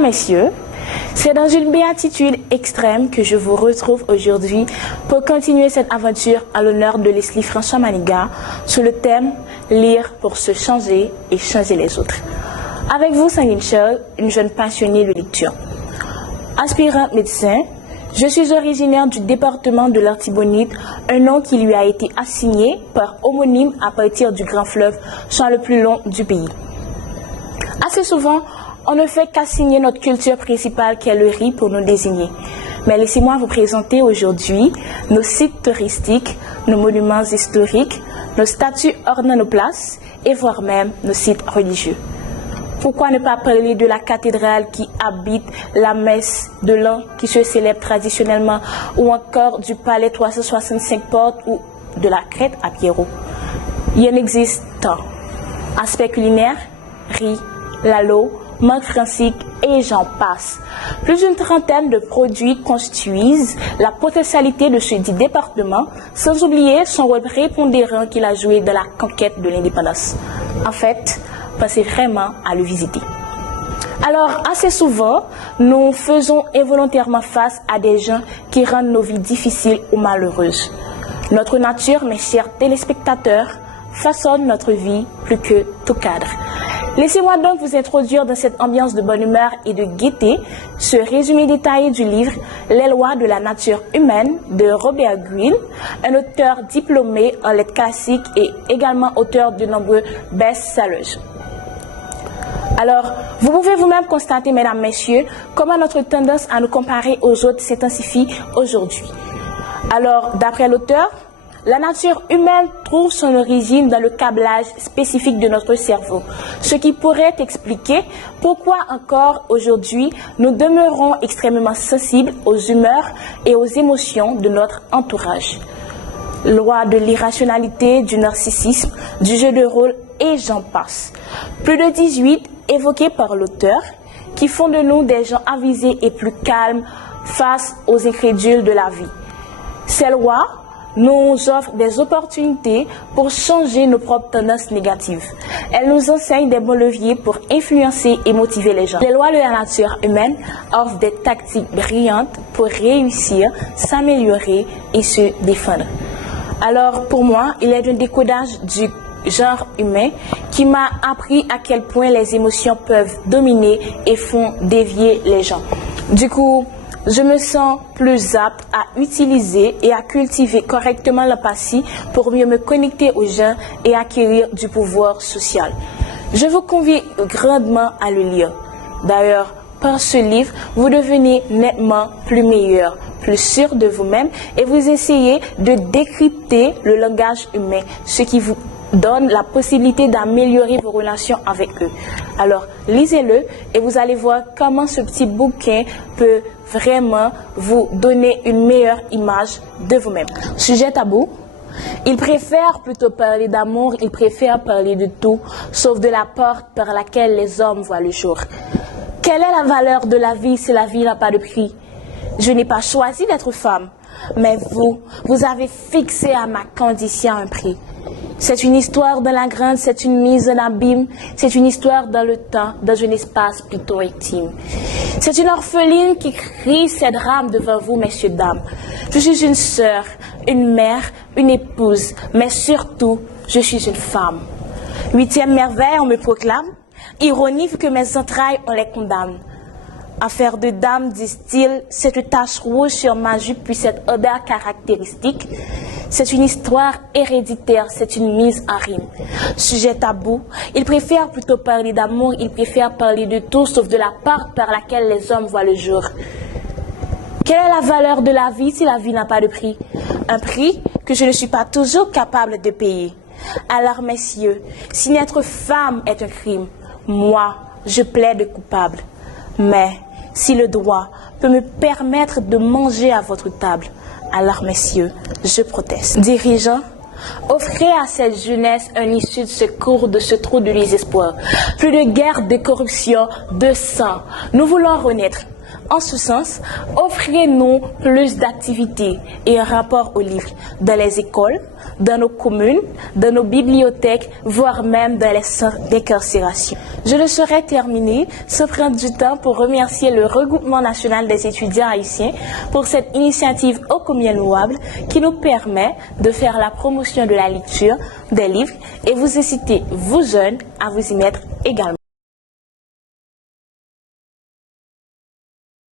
Messieurs, c'est dans une béatitude extrême que je vous retrouve aujourd'hui pour continuer cette aventure à l'honneur de Leslie François Maniga sous le thème « Lire pour se changer et changer les autres ». Avec vous, Sandrine Charles, une jeune passionnée de lecture. Aspirante médecin, je suis originaire du département de l'Artibonite, un nom qui lui a été assigné par homonyme à partir du grand fleuve, soit le plus long du pays. Assez souvent, on ne fait qu'assigner notre culture principale qui est le riz pour nous désigner. Mais laissez-moi vous présenter aujourd'hui nos sites touristiques, nos monuments historiques, nos statues ornant nos places et voire même nos sites religieux. Pourquoi ne pas parler de la cathédrale qui habite la messe de l'an qui se célèbre traditionnellement ou encore du palais 365 portes ou de la crête à Pierrot? Il en existe tant. Aspect culinaire, riz, lalo, mangue francique et j'en passe. Plus d'une trentaine de produits constituisent la potentialité de ce dit département, sans oublier son rôle prépondérant qu'il a joué dans la conquête de l'indépendance. En fait, pensez vraiment à le visiter. Alors, assez souvent, nous faisons involontairement face à des gens qui rendent nos vies difficiles ou malheureuses. Notre nature, mes chers téléspectateurs, façonne notre vie plus que tout cadre. Laissez-moi donc vous introduire dans cette ambiance de bonne humeur et de gaieté ce résumé détaillé du livre « Les lois de la nature humaine » de Robert Greene, un auteur diplômé en lettres classiques et également auteur de nombreux best-sellers. Alors, vous pouvez vous-même constater, mesdames, messieurs, comment notre tendance à nous comparer aux autres s'intensifie aujourd'hui. Alors, d'après l'auteur, la nature humaine trouve son origine dans le câblage spécifique de notre cerveau, ce qui pourrait expliquer pourquoi encore aujourd'hui nous demeurons extrêmement sensibles aux humeurs et aux émotions de notre entourage. Loi de l'irrationalité, du narcissisme, du jeu de rôle et j'en passe. Plus de 18 évoqués par l'auteur qui font de nous des gens avisés et plus calmes face aux incrédules de la vie. Ces lois nous offrent des opportunités pour changer nos propres tendances négatives. Elles nous enseignent des bons leviers pour influencer et motiver les gens. Les lois de la nature humaine offrent des tactiques brillantes pour réussir, s'améliorer et se défendre. Alors, pour moi, il est un décodage du genre humain qui m'a appris à quel point les émotions peuvent dominer et font dévier les gens. Du coup, je me sens plus apte à utiliser et à cultiver correctement l'empathie pour mieux me connecter aux gens et acquérir du pouvoir social. Je vous convie grandement à le lire. D'ailleurs, par ce livre, vous devenez nettement plus meilleur, plus sûr de vous-même et vous essayez de décrypter le langage humain, ce qui vous donne la possibilité d'améliorer vos relations avec eux. Alors, lisez-le et vous allez voir comment ce petit bouquin peut vraiment vous donner une meilleure image de vous-même. Sujet tabou. Il préfère plutôt parler d'amour, il préfère parler de tout, sauf de la porte par laquelle les hommes voient le jour. Quelle est la valeur de la vie si la vie n'a pas de prix? Je n'ai pas choisi d'être femme, mais vous avez fixé à ma condition un prix. C'est une histoire dans la grande, c'est une mise en abîme, c'est une histoire dans le temps, dans un espace plutôt intime. C'est une orpheline qui crie ses drames devant vous, messieurs, dames. Je suis une sœur, une mère, une épouse, mais surtout, je suis une femme. 8e merveille, on me proclame. Ironie vu que mes entrailles, on les condamne. Affaire de dame, disent-ils, cette tache rouge sur ma jupe puis cette odeur caractéristique. C'est une histoire héréditaire, c'est une mise en rime. Sujet tabou, il préfère plutôt parler d'amour, il préfère parler de tout sauf de la porte par laquelle les hommes voient le jour. Quelle est la valeur de la vie si la vie n'a pas de prix? Un prix que je ne suis pas toujours capable de payer. Alors messieurs, si n'être femme est un crime, moi, je plaide coupable. Mais si le droit peut me permettre de manger à votre table, alors messieurs, je proteste. Dirigeants, offrez à cette jeunesse un issue de secours de ce trou de désespoir. Plus de guerre, de corruption, de sang. Nous voulons renaître. En ce sens, offrez-nous plus d'activités et un rapport aux livres dans les écoles, dans nos communes, dans nos bibliothèques, voire même dans les centres d'incarcération. Je ne saurais terminer sans prendre du temps pour remercier le Regroupement national des étudiants haïtiens pour cette initiative ô combien louable qui nous permet de faire la promotion de la lecture des livres et vous inciter, vous jeunes, à vous y mettre également.